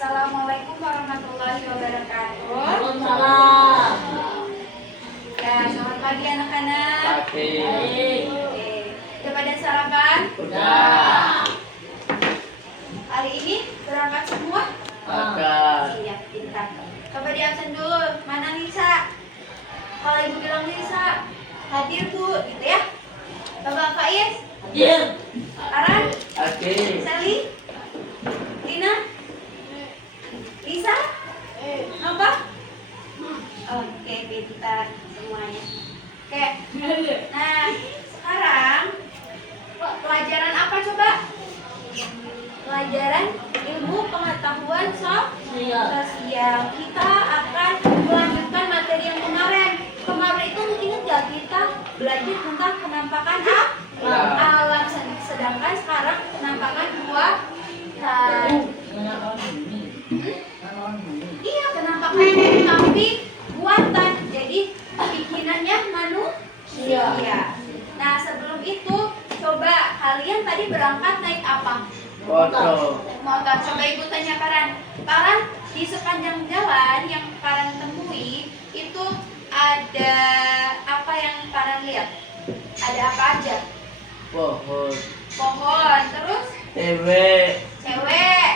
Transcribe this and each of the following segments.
Assalamualaikum warahmatullahi wabarakatuh. Waalaikumsalam. Ya, selamat pagi anak-anak. Pagi. Oke, udah pada sarapan? Udah. Hari ini berangkat semua? Ada. Siap, pintar. Coba di absen dulu. Mana Lisa? Kalau ibu bilang Lisa, hadir bu, gitu ya. Coba Faiz, Hadir. Aran, Hadir. Sally, Lina, Lisa, apa? Oke, pintar semuanya. Oke. Nah, sekarang pelajaran apa coba? Pelajaran ilmu pengetahuan sosial. Kita akan melanjutkan materi yang kemarin. Kemarin itu ingat gak kita belajar tentang penampakan alam, sedangkan sekarang penampakan buatan. Iya, penampakan tapi buatan. Jadi bikinannya manusia. Nah, sebelum itu coba kalian tadi berangkat naik apa? Foto. Motor. Coba ibu tanya Paran. Paran, di sepanjang jalan yang Paran temui itu ada apa yang Paran lihat? Ada apa aja? Pohon. Pohon. Terus Cewek. cewek.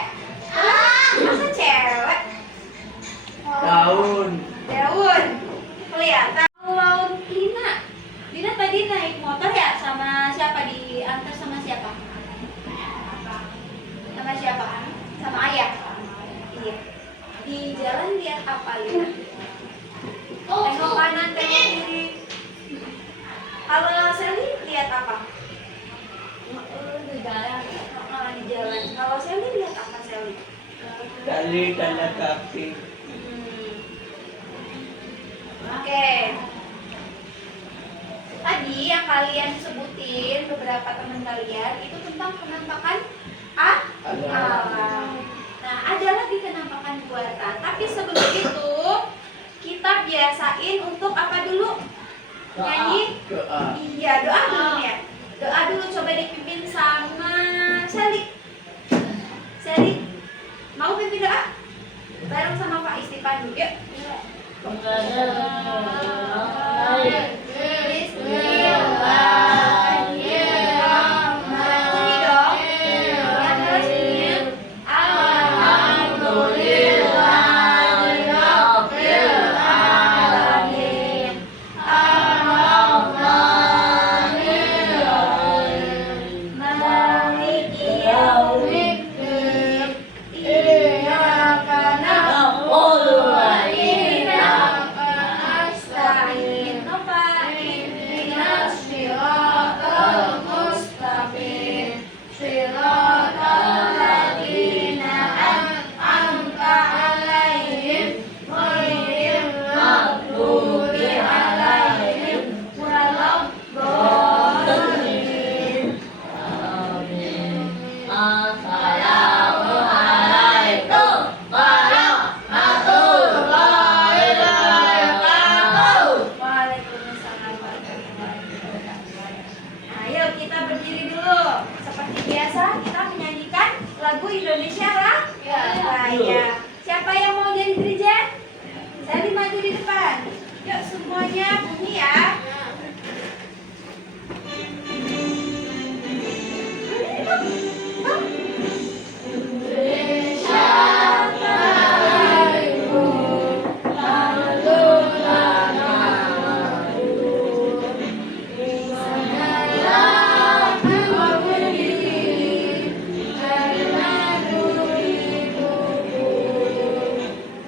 Masa cewek? Daun. Daun. Kelihatan. Kalau Lina, Lina tadi naik motor ya sama siapa? Diantar sama siapa? Sama siapa? Sama ayah. Iya. Di jalan lihat apa Lina? Tengok kanan, tengok kiri. Kalau Sally lihat apa? Di jalan. Di jalan. Kalau Sally lihat apa Sally? Kali tanda kaki. Oke. Tadi yang kalian sebutin beberapa teman kalian itu tentang penampakan alam. Nah, ada lagi penampakan buatan. Tapi sebelum itu kita biasain untuk apa dulu? Nyanyi? Doa. Iya, doa dulu ya. Doa dulu, coba dipimpin sama Sally. Sally, mau pimpin doa? Bareng sama Pak Istipan dulu, yuk. Bunyi dong. Yang keras bunyinya. Alhamdulillahirrahmanirrahim. Maliki yaumiddin. Iyyaka na'budu wa iyyaka nasta'in. Ihdinas siratal mustaqim. Siratal ladzina an'amta 'alaihim ghairil maghdubi 'alaihim waladdallin. Assalamualaikum warahmatullahi wabarakatuh. Waalaikumsalam warahmatullahi wabarakatuh. Ayo kita berdiri dulu. Seperti biasa kita menyanyikan lagu Indonesia Raya. Siapa yang mau jadi dirijen? Sally maju di depan. Yuk semuanya bunyi ya.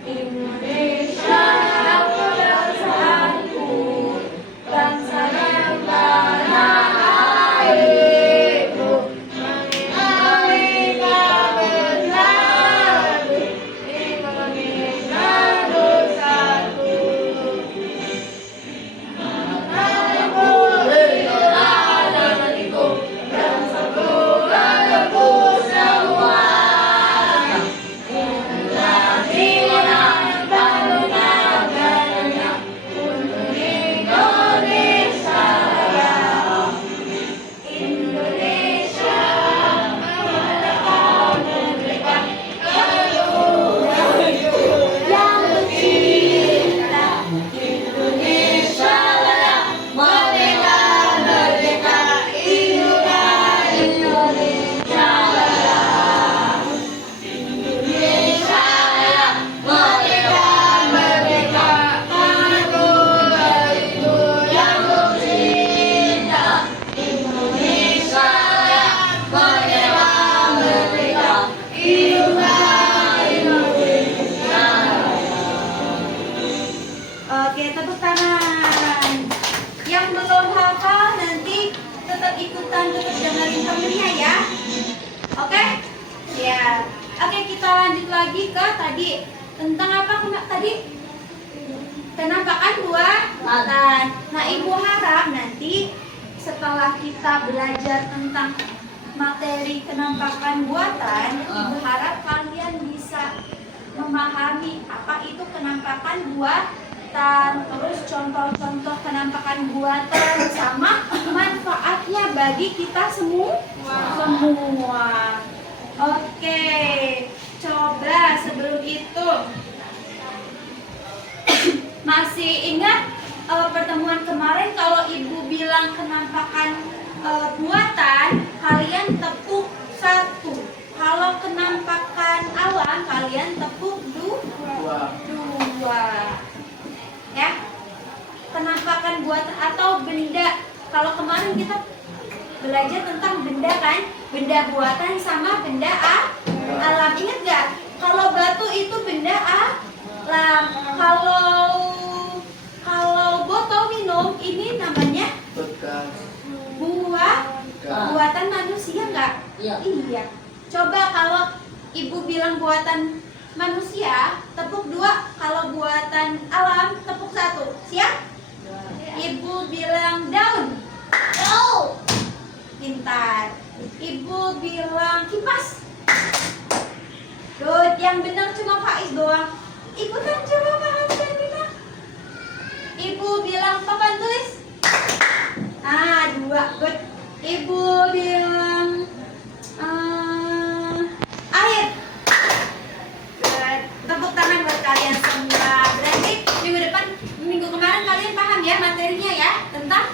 Indonesia bersatu waktunya ya. Oke? Ya. Oke, kita lanjut lagi ke tadi. Tentang apa tadi? Penampakan buatan. Nah, Ibu harap nanti setelah kita belajar tentang materi penampakan buatan, Ibu harap kalian bisa memahami apa itu penampakan buatan, terus contoh-contoh penampakan buatan sama manfaatnya bagi kita semua. Oke, coba sebelum itu masih ingat pertemuan kemarin kalau Ibu bilang penampakan buatan, kalian tepuk 1. Kalau penampakan alam, kalian tepuk 2. Ya. Penampakan buatan atau benda. Kalau kemarin kita belajar tentang benda kan? Benda buatan sama benda alam. Ingat gak? Kalau batu itu benda alam. Kalau botol minum ini namanya buatan manusia nggak? Iya. Coba kalau Ibu bilang buatan manusia, tepuk 2. Kalau buatan alam, tepuk 1. Siap? Ibu bilang daun. Pintar. Ibu bilang kipas. Good. Yang benar cuma Faiz doang. Ikutan coba paham dan benar. Ibu bilang papan tulis. 2. Good. Ibu bilang air. Good. Tepuk tangan buat kalian semua. Berarti minggu kemarin kalian paham ya materinya ya tentang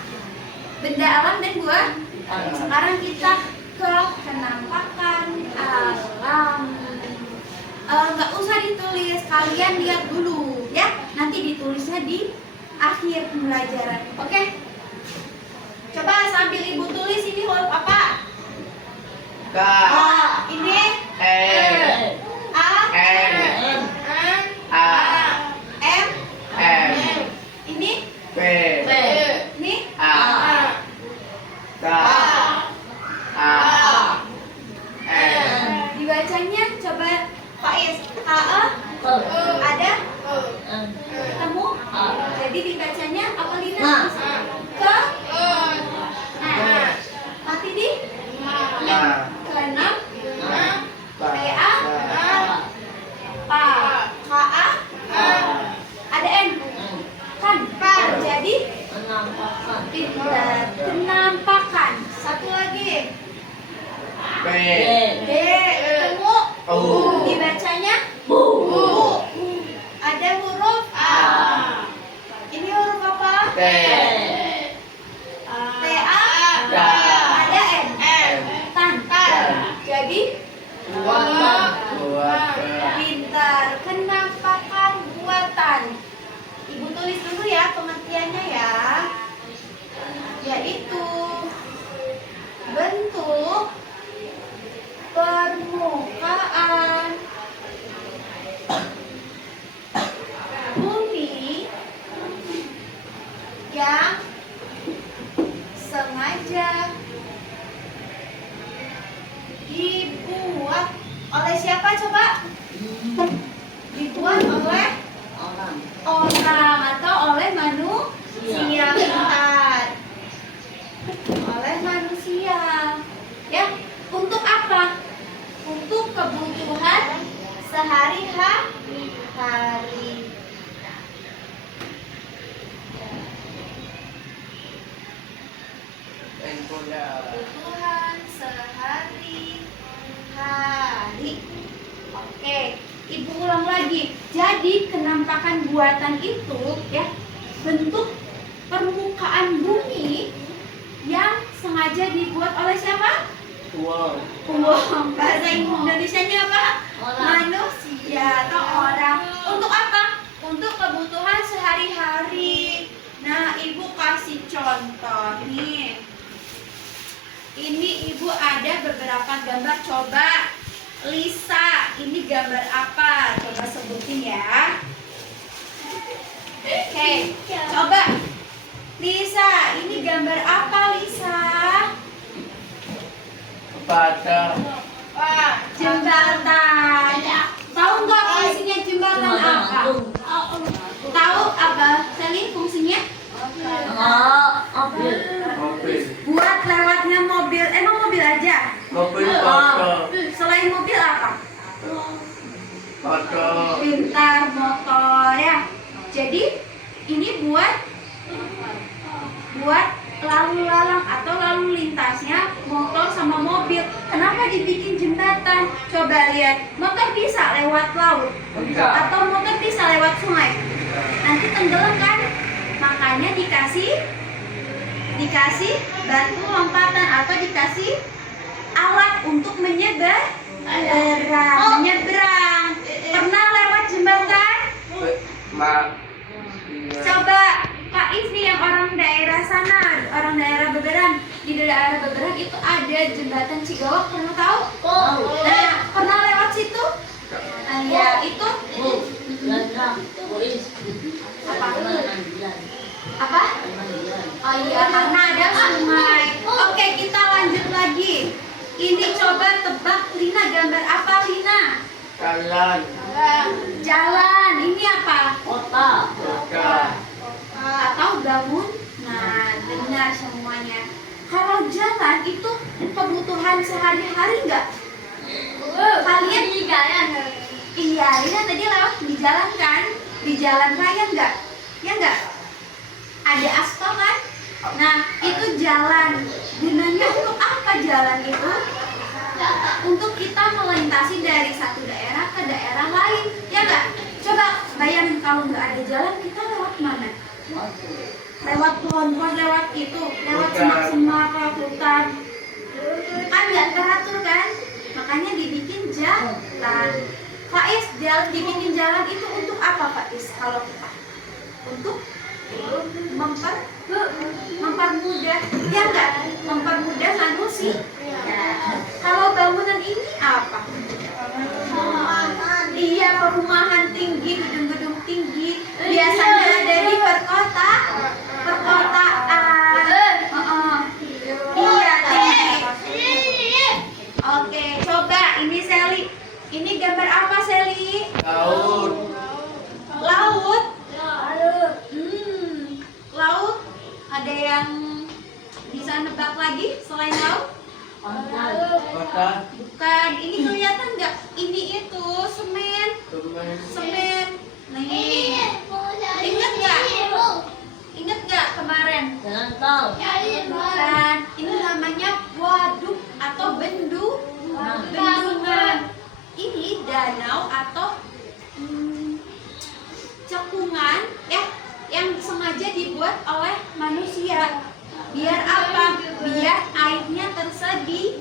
benda alam dan buah. Sekarang kita ke penampakan alam. Nggak usah ditulis, kalian lihat dulu ya. Nanti ditulisnya di akhir pembelajaran. Oke? Coba sambil Ibu tulis ini huruf apa? Ini M. Ini ini dibacanya coba Faiz. Ada? Ketemu? Jadi dibacanya apa Lina? Ke? Mati di? Ke-6 PA Pa KA ada N kan? Jadi pintar. Penampakan. Satu lagi D. Ketemu? Dibacanya? Bu. Ada huruf A. Ini huruf apa? TA. Ada N. Tan. Jadi pintar. Penampakan buatan. Ibu tulis dulu ya pengertiannya ya. Yaitu bentuk permukaan bumi yang sengaja dibuat oleh siapa coba? Dibuat oleh orang atau oleh manusia. Pintar. Oleh manusia. Ya, untuk apa? Untuk kebutuhan sehari-hari. Kebutuhan sehari-hari. Oke, Ibu ulang lagi. Jadi penampakan buatan itu ya bentuk permukaan bumi yang sengaja dibuat oleh siapa? Uang. Bahasa Indonesianya apa? Manusia atau orang. Untuk apa? Untuk kebutuhan sehari-hari. Nah, Ibu kasih contoh nih. Ini Ibu ada beberapa gambar. Coba Lisa, ini gambar apa? Coba sebutin ya. Oke, coba Lisa, ini gambar apa Lisa? Jembatan. Jembatan. Tahu nggak fungsinya jembatan apa? Tahu apa? Selin fungsinya? Mobil. Buat lewatnya mobil. Emang mobil aja? Mobil motor. Selain mobil apa? Motor. Pintar, motor ya. Jadi ini buat lalu lalang atau lalu lintasnya motor sama mobil. Kenapa dibikin jembatan? Coba lihat, motor bisa lewat laut atau motor bisa lewat sungai. Nanti tenggelam kan? Makanya dikasih batu lompatan atau dikasih alat untuk menyeberang. Pernah lewat jembatan? Coba Pak Ifri yang orang daerah sana, orang daerah Beberang, di daerah Beberang itu ada jembatan Cigawak, pernah tahu? Nah, pernah lewat situ? Ya itu apa? Oh iya, karena ada sungai. Oke, kita lanjut lagi. Ini coba tebak Lina, gambar apa Lina? Jalan. Ini apa? Kota. Atau bangun. Nah, benar semuanya. Kalau jalan itu kebutuhan sehari-hari nggak? Kalian iya, Lina tadi lewat di jalan kan? Di jalan raya nggak? Ya nggak? Ada aspal kan? Nah, itu jalan. Gunanya untuk apa jalan itu? Untuk kita melintasi dari satu daerah ke daerah lain, ya nggak? Coba bayangin kalau nggak ada jalan, kita lewat mana? Lewat pohon-pohon, lewat semak-semak, lewat hutan. Kan nggak teratur kan? Makanya dibikin jalan. Faiz, dibikin jalan itu untuk apa Faiz? Kalau kita untuk mempermudah, ya nggak? Mempermudah manusia. Kalau bangunan ini apa? Iya, perumahan tinggi, gedung-gedung tinggi. Biasanya ada di perkotaan. Iya, tinggi. Oke, coba ini Seli. Ini gambar apa Seli? Laut. Laut. Ada yang bisa nebak lagi selain laut? Kota. Bukan. Ini kelihatan nggak? Ini itu semen. Nih. Ingat nggak kemarin? Bukan. Ini namanya waduk atau bendungan. Ini danau atau cekungan ya, yang sengaja dibuat oleh manusia. Biar apa? Biar airnya tersedia.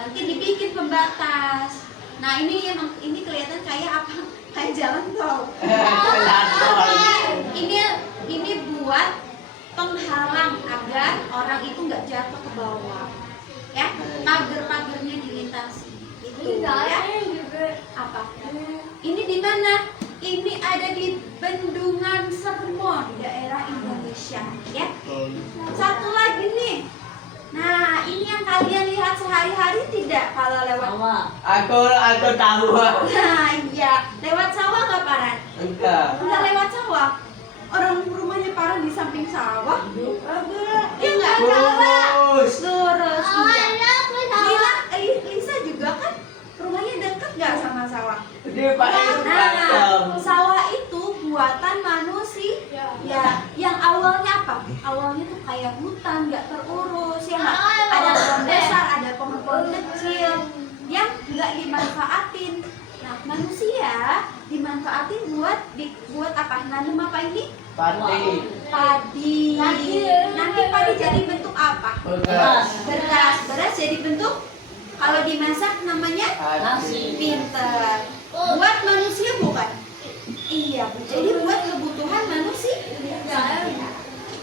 Nanti dibikin pembatas. Nah, ini kelihatan kayak apa? Kayak jalan tol. Ini buat penghalang agar orang itu nggak jatuh ke bawah. Ya, pagar-pagarnya dilintasi. Itu ya. Apa? Ini di mana? Ini ada di Bendungan Sermon, daerah Indonesia, ya. Satu lagi nih. Nah, ini yang kalian lihat sehari-hari tidak kalau lewat? Aku tahu. Nah, iya. Lewat sawah nggak Paran? Enggak. Nggak lewat sawah. Orang rumahnya Paran di samping sawah. Dia nggak lurus. Lisa juga kan rumahnya dekat nggak sama sawah? Nah, sawah itu buatan manusia. Ya, yang awalnya apa? Awalnya tuh kayak hutan, nggak terurus, ya nggak? Ada pohon besar, ada pohon-pohon kecil yang nggak dimanfaatin. Nah, manusia dimanfaatin buat apa? Nanam apa ini? Padi. Nanti padi jadi bentuk apa? Beras jadi bentuk, kalau dimasak namanya Nasi. pinter. Buat manusia bukan? Iya, jadi buat kebutuhan manusia.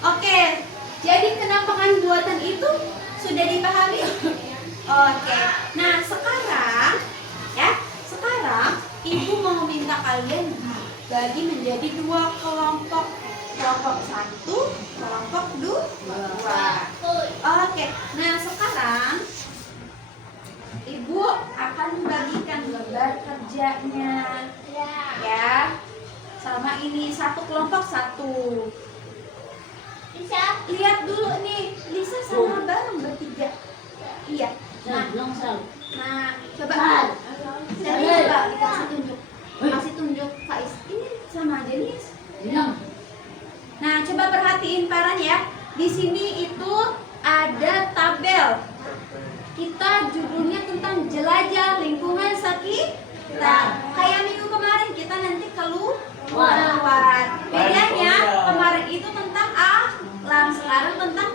Oke, jadi kenapa buatan itu sudah dipahami? Oke, nah sekarang ibu mau minta kalian dibagi menjadi dua kelompok. Kelompok satu, kelompok dua. Oke, nah sekarang Ibu akan membagikan gambar kerjanya. Ya. Sama ini satu kelompok satu. Lihat dulu nih, Lisa sama bareng bertiga. Iya. Nah, coba. Saya coba dikasih tunjuk. Kasih tunjuk Faiz. Ini sama aja nih. Nah, coba perhatiin Paran ya. Di sini itu ada tabel. Kita judulnya tentang jelajah lingkungan sekitar. Kayak minggu kemarin kita nanti keluar. Bedanya kemarin itu tentang alam, sekarang tentang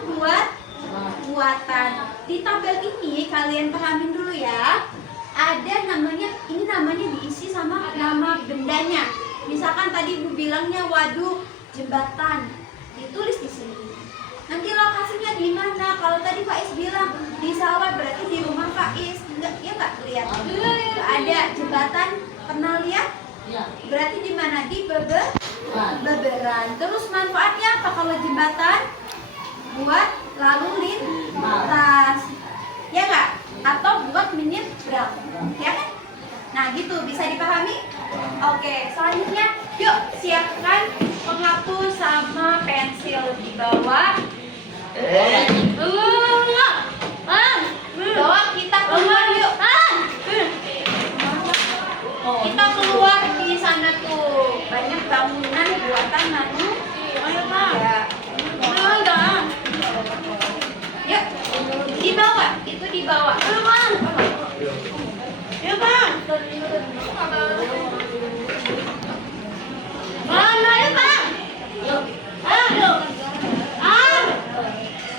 buatan. Di tabel ini kalian pahamin dulu ya. Ada namanya, ini namanya diisi sama nama bendanya. Misalkan tadi Bu bilangnya waduk, jembatan, ditulis di sini. Nanti lokasinya di mana? Kalau tadi Faiz bilang di sawah, berarti di rumah Faiz. Enggak, ya enggak lihat. Ada jembatan, pernah lihat? Berarti di mana? Di beberan. Terus manfaatnya apa kalau jembatan? Buat lalu lintas. Ya enggak? Atau buat menyeberang. Ya kan? Nah, gitu bisa dipahami? Oke, selanjutnya yuk siapkan penghapus sama pensil di bawah. Bawa kita keluar yuk. Kita keluar di sana tuh. Banyak bangunan buatan manusia. Yuk, dibawa. Itu dibawa. Yuk, Bang. Mana ya, Bang? Ayo.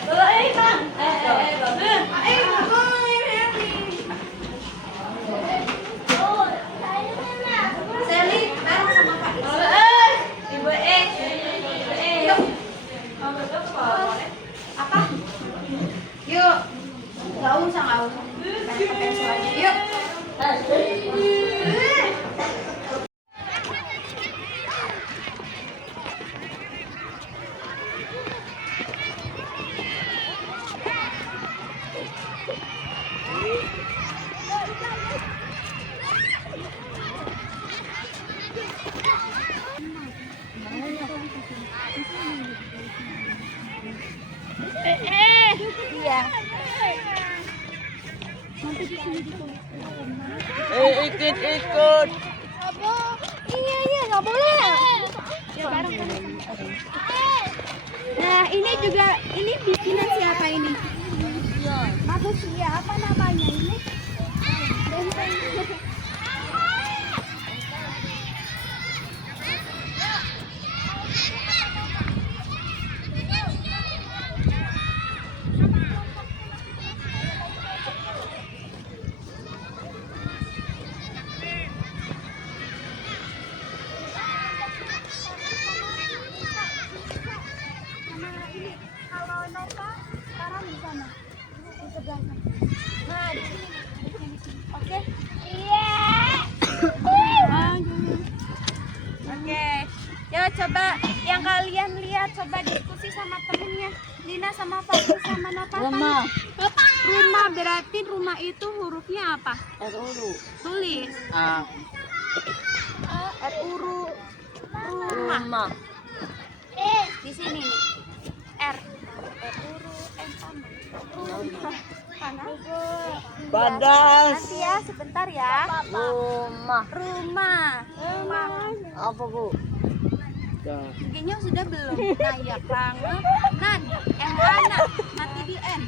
Bawa ini, Bang. Sally, bareng sama Kak Is. Ibu Yuk. Apa? Yuk. Nggak usah. Pakai pensil aja. Yuk. Iya. Ikut. Iya, nggak boleh. Nah, ini juga, ini bikinan siapa ini? Manusia, apa namanya ini? Benteng. Oke. Iya. Oke. Yuk coba yang kalian lihat, coba diskusi sama temennya. Lina sama Faiz sama Nova. Rumah berarti rumah itu hurufnya apa? Tulis. Rumah. Di sini nih. R. Rumah. Badas. Nanti ya, sebentar ya. Rumah. Apa, Bu? Giginya sudah belum? Nah, ya banget. Nan, M mana? Mati di N.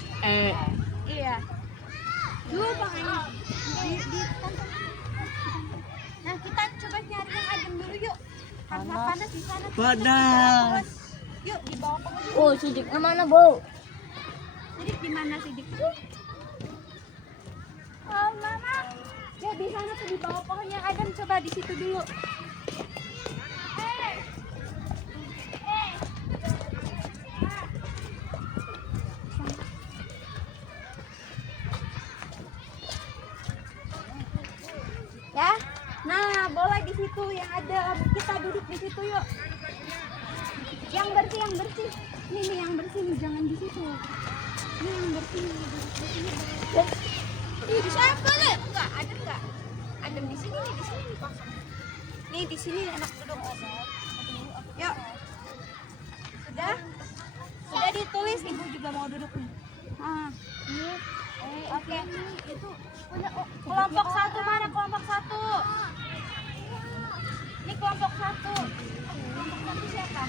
Iya. Dulu pakai di Nah, kita coba nyari yang adem dulu yuk. Karena panas di sana. Panas. Yuk, di bawah pohon. Oh, sidiknya mana, Bu? Sidik di mana sidik? Oh, Mama. Ya di sana tuh di bawah pohon yang adem, coba di situ dulu. Ya. Nah, boleh di situ yang ada. Kita duduk di situ yuk. Yang bersih. Nih yang bersih nih, jangan di situ. Ini yang bersih. Ih, di siapa nih? Enggak, ada enggak? Ada di sini nih, di sini nih pasang. Nih di sini enak duduk. Yuk. Sudah? Sudah ditulis, Ibu juga mau duduk nih. Ini. Oke. Itu kelompok satu mana? Kelompok satu. Ini kelompok satu. Kelompok satu siapa?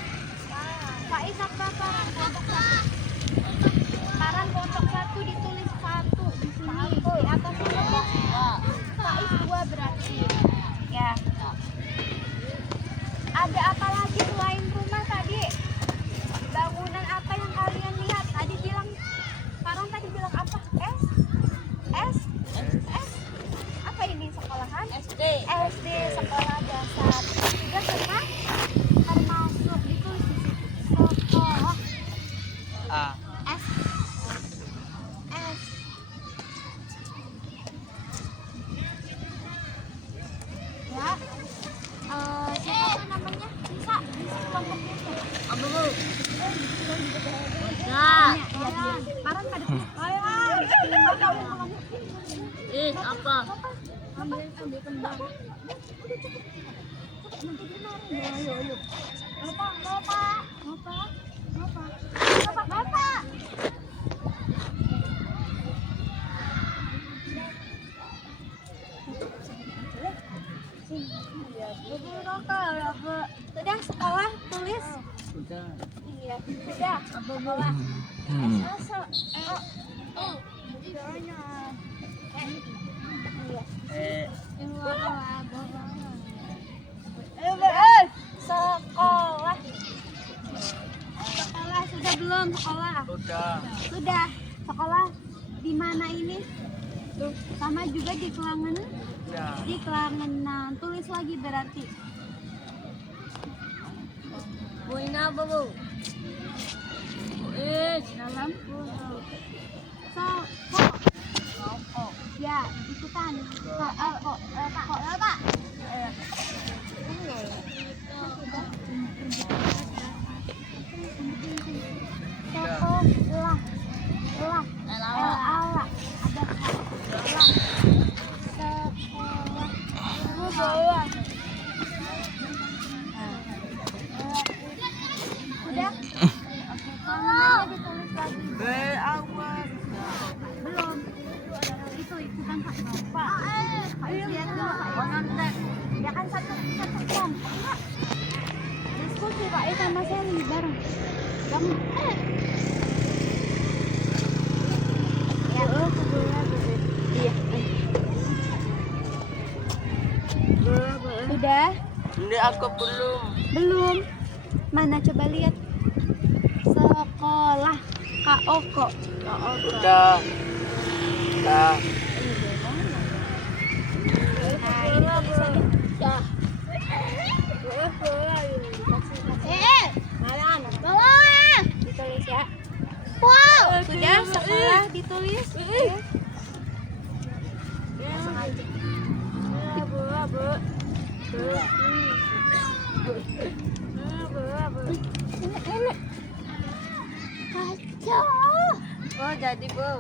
Pak Isak apa? Kelompok satu. Sekarang kelompok satu ditulis satu di sini. Di atas ini. Pak Is dua berarti. Ya. Ada apa lagi selain rumah tadi? Bangunan apa yang kalian lihat? Tadi bilang, Farhan tadi bilang apa? S? Apa ini sekolahan? SD. SD, sekolah dasar. Sudah semua termasuk ditulis di situ. Sekolah. A. S. Ya. Siapa namanya? Bisa kelompoknya siapa? Apa bu? Ya. Farhan pada Apa? ambil kembang. Bapak. Sudah sekolah tulis. Sudah. Iya, sudah. Sekolah. Sekolah. Sekolah sudah belum sekolah? Sudah. Sekolah di mana ini? Tuh, sama juga di Kelangenan. Ya. Di Kelangenan. Tulis lagi berarti. Bu ini apa bu? Dalam ya ikutan Pak. Sekolah. Ala. Ada sekolah. Sekolah. Udah? Namanya ditulis lagi. Belum. Itu ikutan Pak. Lihat dulu Pak. Ya kan satu kelompok enggak? Diskusi Pak sama Sally bareng. Kamu ya. Iya. Sudah? Ini aku belum. Belum. Mana coba lihat. Sekolah. Kaoko. Udah. Nah, ini tulisannya. Ya. Tolong. Ditulis ya. Wow. Sudah sekolah ditulis. Langsung aja. Ini. Kacau. Oh jadi bu.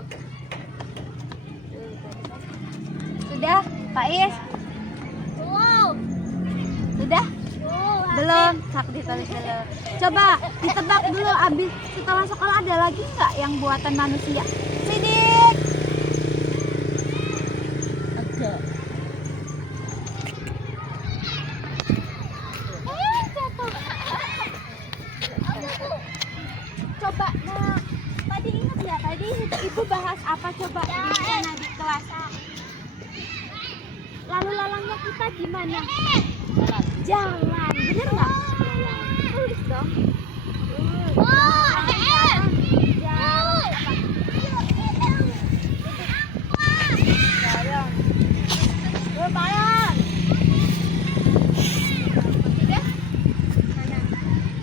Sudah, Pak Is? Sudah? Belum, sak ditulis dulu. Coba ditebak dulu, abis setelah sekolah ada lagi nggak yang buatan manusia? Sidik. Ada. Jatuh. Coba, nah, tadi ingat ya, tadi Ibu bahas apa coba di sana di kelas? Lalu lalangnya kita gimana? Jalan, bener nggak? Tulis dong.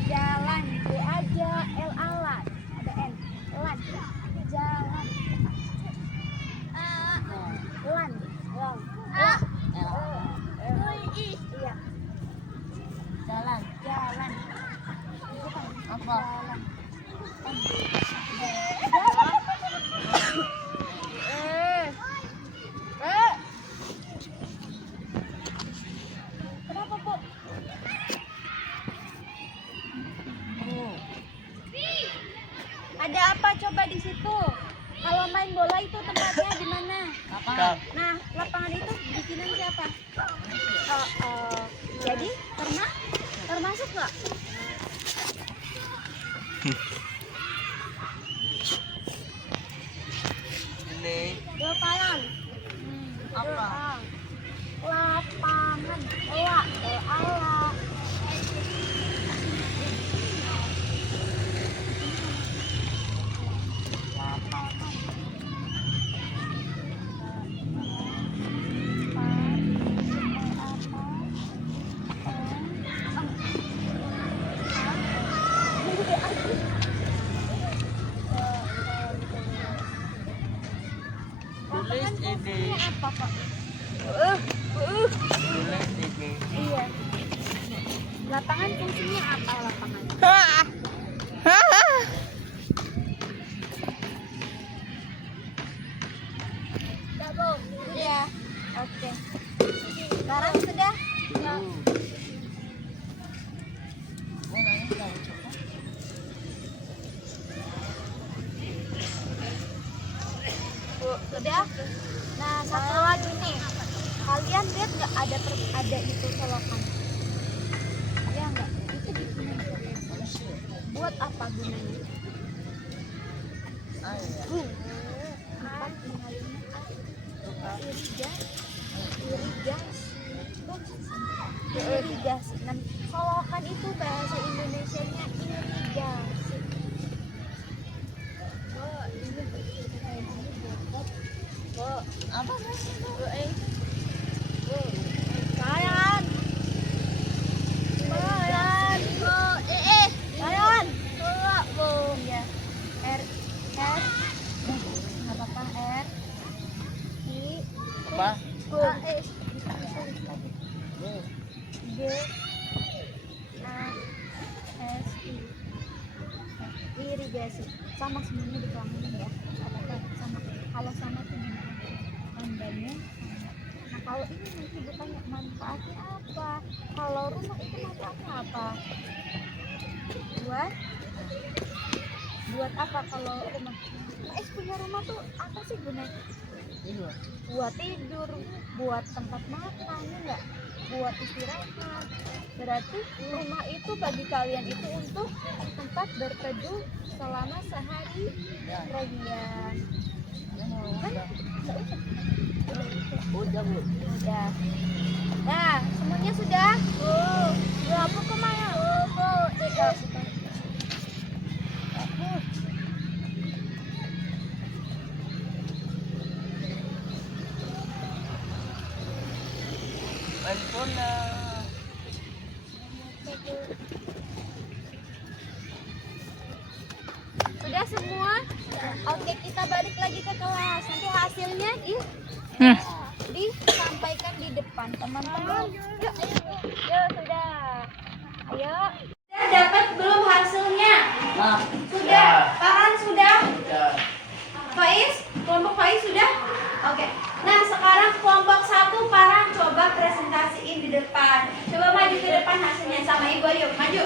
Jalan, B aja, L alat, ada N, lan, jalan, lan, iya, Jalan. jalan, Apa? jalan, Lapangan fungsinya apa lapangan? Sudah, Bu. Sudah. Oke. Sekarang sudah? Sudah. Nah, satu lagi nih. Kalian lihat nggak ada itu selokan? Ya nggak? Itu digunakan. Buat apa gunanya? Tempat irigasi. Nah, selokan itu bahasa Indonesianya irigasi. Apa mas? Sayang. Sayang. Bung ya. R nggak apa-apa R I Apa? G G A S I irigasi sama semuanya dikelamin ya. Sama kalau sama tuh gimana? Tandanya sama. Nah kalau ini nanti bertanya manfaatnya apa? Kalau rumah itu manfaatnya apa? Buat apa kalau rumah? Punya rumah tuh apa sih gunanya? Buat tidur, buat tempat makan, ya enggak? Buat istirahat. Berarti rumah itu bagi kalian itu untuk tempat berteduh selama sehari raya. Kan? Udah bu. Sudah. Nah, semuanya sudah? Berapa kemana? Mantuna. Sudah semua? Oke, kita balik lagi ke kelas. Nanti hasilnya disampaikan di depan teman-teman. Yuk, sudah. Ayo. Sudah dapat belum hasilnya? Nah, Sudah. Farhan sudah? ya. Faiz? Kelompok Faiz sudah? Oke. Nah, sekarang kelompok 1 Farhan coba presentasiin di depan. Coba maju ke depan hasilnya sama Ibu, ayo maju.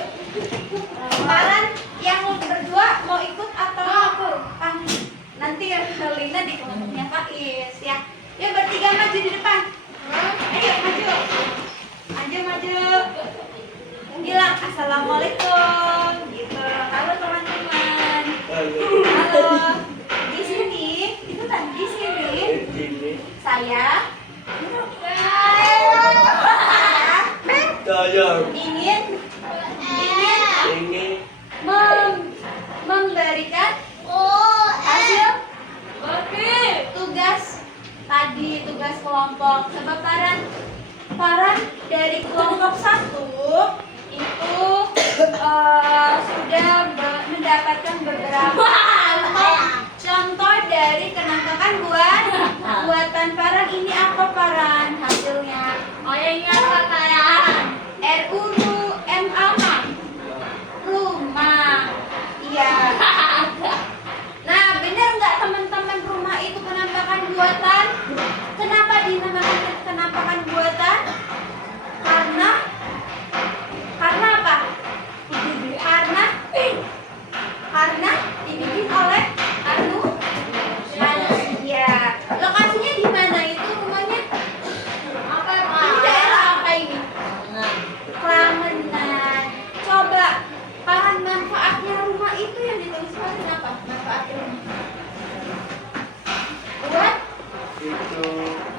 Farhan yang berdua mau ikut atau aku? Nanti yang Lina di kelompoknya Faiz ya. Yuk bertiga maju di depan. Ayo maju. Maju. Bilang assalamualaikum gitu. Halo teman-teman. Halo. Di sini itu tadi di sini saya ingin memberikan hasil tugas kelompok. Coba Farhan dari kelompok 1 itu sudah mendapatkan beberapa contoh dari kenampakan buatan Farhan. Ini apa Farhan hasilnya? Ini apa kalian? Rumah. Iya. Nah, benar nggak teman-teman rumah itu kenampakan buatan? Kenapa dinamakan kenampakan buatan? Karena apa? Karena dibikin oleh manusia. Lokasinya di mana itu rumahnya? Ini daerah apa ini? Klamenan. Coba Farhan, manfaatnya rumah itu yang ditulis Farhan apa? Manfaatnya rumah?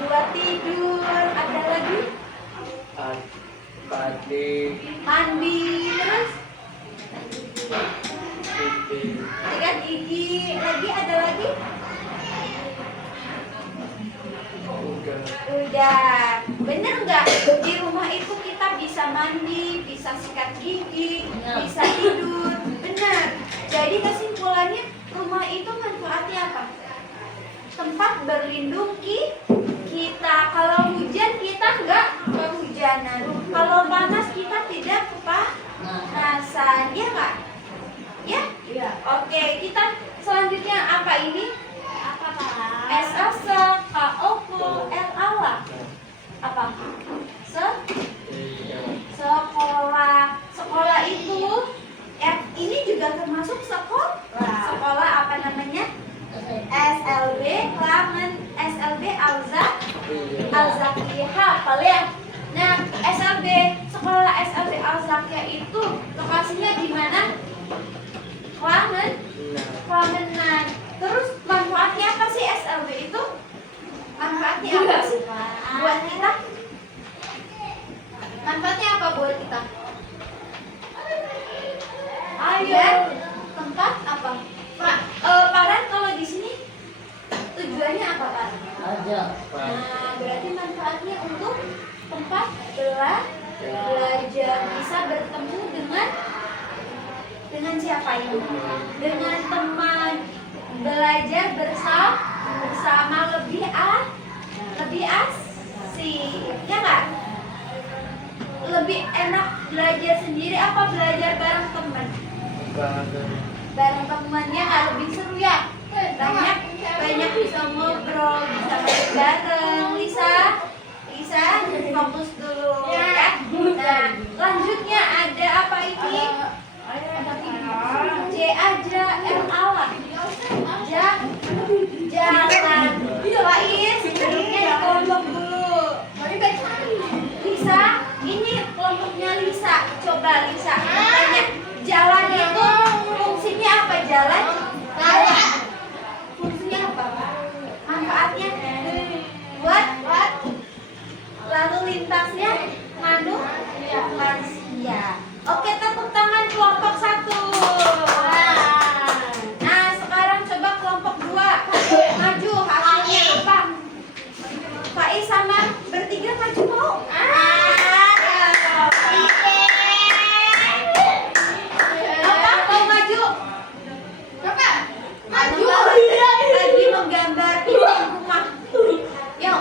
Buat tidur. Ada lagi? Mandi. Terus? Sikat gigi. Lagi ada lagi? Udah. Bener nggak? Di rumah itu kita bisa mandi, bisa sikat gigi, bisa tidur. Bener. Jadi kesimpulannya rumah itu manfaatnya apa? Tempat berlindung kita. Kalau hujan kita nggak kehujanan. Kalau panas kita tidak masaknya itu lokasinya di mana? Pelangganan. Terus manfaatnya apa sih SLB itu? Manfaatnya apa sih buat kita? Manfaatnya apa buat kita? Ayo, tempat apa? Pak, Paran kalau di sini tujuannya apa, Pak? Aja. Nah, berarti manfaatnya untuk tempat belajar, bisa bertemu dengan siapa ini? Dengan teman, belajar bersama lebih asik, ya nggak? Lebih enak belajar sendiri apa belajar bareng teman? Bareng temannya nggak lebih seru ya? Banyak bisa ngobrol, bisa main bareng. Lisa fokus dulu ya. Nah, lanjutnya ada apa ini? J aja M alat. Jalan. Faiz, duduknya di kelompok dulu. Lisa, ini kelompoknya Lisa. Coba Lisa tanya, jalan itu fungsinya apa? Jalan? Fungsinya apa? Manfaatnya? Buat? Lalu lintasnya? Manusia. Oke, tepuk tangan kelompok 1. Nah, sekarang coba kelompok 2. Maju, hasilnya apa? Faiz sama bertiga maju mau? Apa? Mau maju? Coba maju. Lagi menggambar rumah. Yuk,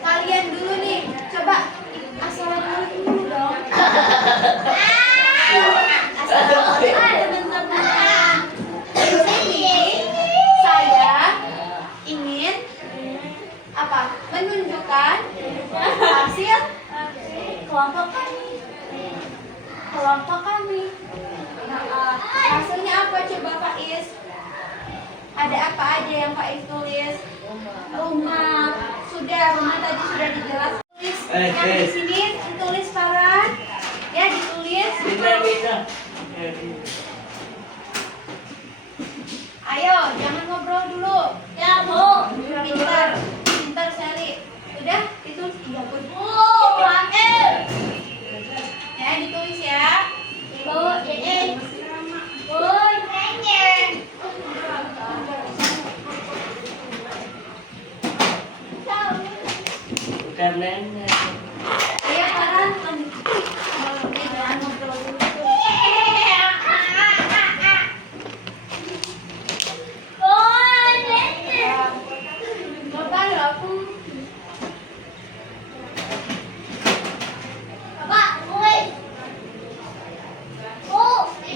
kalian dulu nih. Coba assalamualaikum dulu dong. Assalamualaikum teman-teman. Di sini saya ingin apa? Menunjukkan hasil kelompok kami. Hasilnya apa coba Faiz? Ada apa aja yang Faiz tulis? Rumah. Rumah tadi sudah dijelaskan. Yang di sini ditulis Farhan. Ya, ditulis. Ayo, jangan ngobrol dulu. Ya, Bu. Pintar Sally. Udah, ditulis 30. Ya, ditulis ya. Bu, Iya, Farhan. Jangan ngobrol dulu.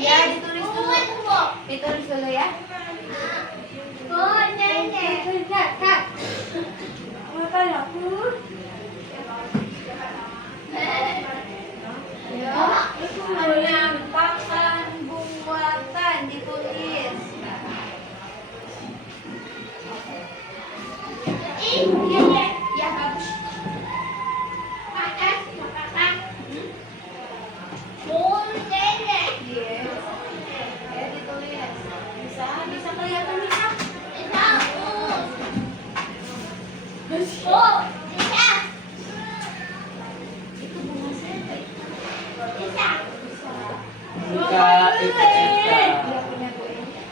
Ya, ditulis dulu. Ditulis dulu ya. Penampakan buatan ditulis. Ya, bagus. Ya, ditulis. Bisa kelihatan bisa? Itu bunga siapa? Dia punya Bu ini.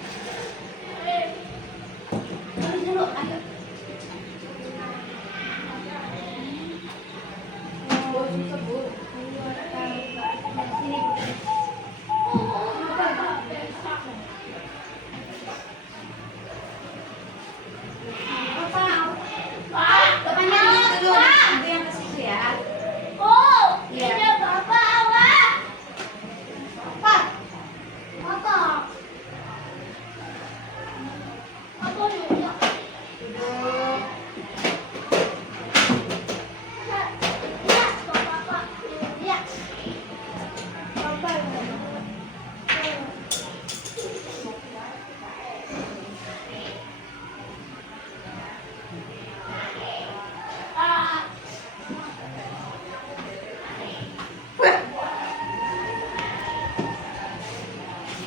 Tulis dulu, ayo. Oh, susah, Bu. Sini, Bu. Depannya dulu, Ibu yang ke situ ya. Iya. Pak.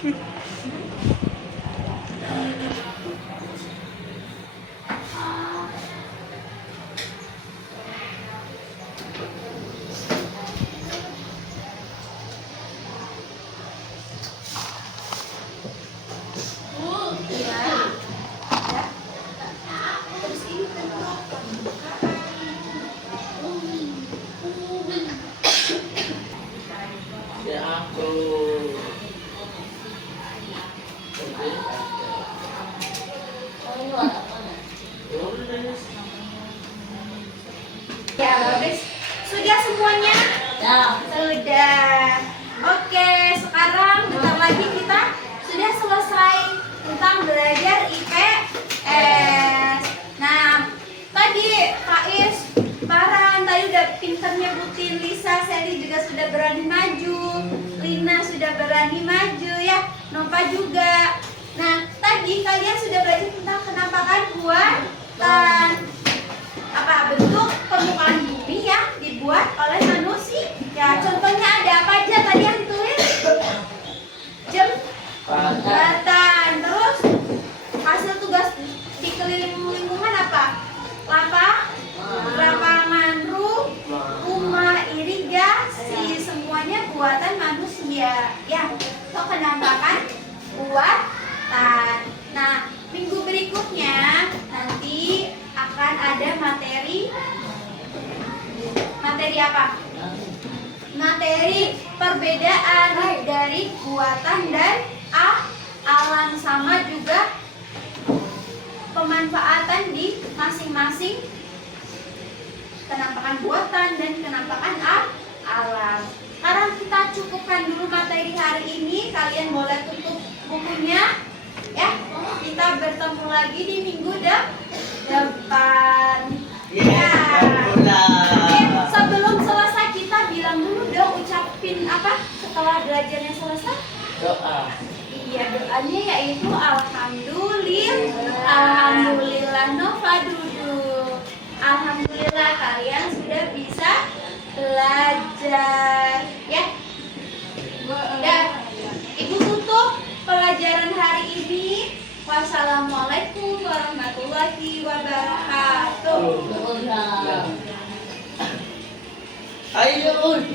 Terus ini tentang Ya aku. ya habis. Sudah semuanya? Ya. Sudah. Oke, sekarang bentar lagi kita sudah selesai tentang belajar IPS. Nah, tadi Faiz, Farhan tadi udah pinter nyebutin, Lisa, Sally juga sudah berani maju, Lina sudah berani maju ya, Nova juga. Nah, tadi kalian sudah belajar tentang kenampakan buatan. Apa bentuk permukaan bumi yang dibuat oleh manusia? Ya, contohnya ada apa aja tadi yang ditulis? Jembatan. Terus hasil tugas di keliling lingkungan apa? Lapangan, rumah, irigasi, semuanya buatan manusia. Ya, itu kenampakan buatan. Nah, minggu berikutnya nanti akan ada materi apa? Materi perbedaan dari buatan dan alam, sama juga pemanfaatan di masing-masing kenampakan buatan dan kenampakan alam. Sekarang kita cukupkan dulu materi hari ini. Kalian boleh tutup bukunya ya. Kita bertemu lagi di minggu depan. Ya. Sebelum selesai kita bilang dulu dong, ucapin apa setelah belajarnya selesai? Doa. Iya, doanya yaitu Alhamdulillah. Nova duduk. Alhamdulillah kalian sudah bisa belajar ya. Dan Ibu tutup pelajaran hari ini. Wassalamualaikum warahmatullahi wabarakatuh. Ayo.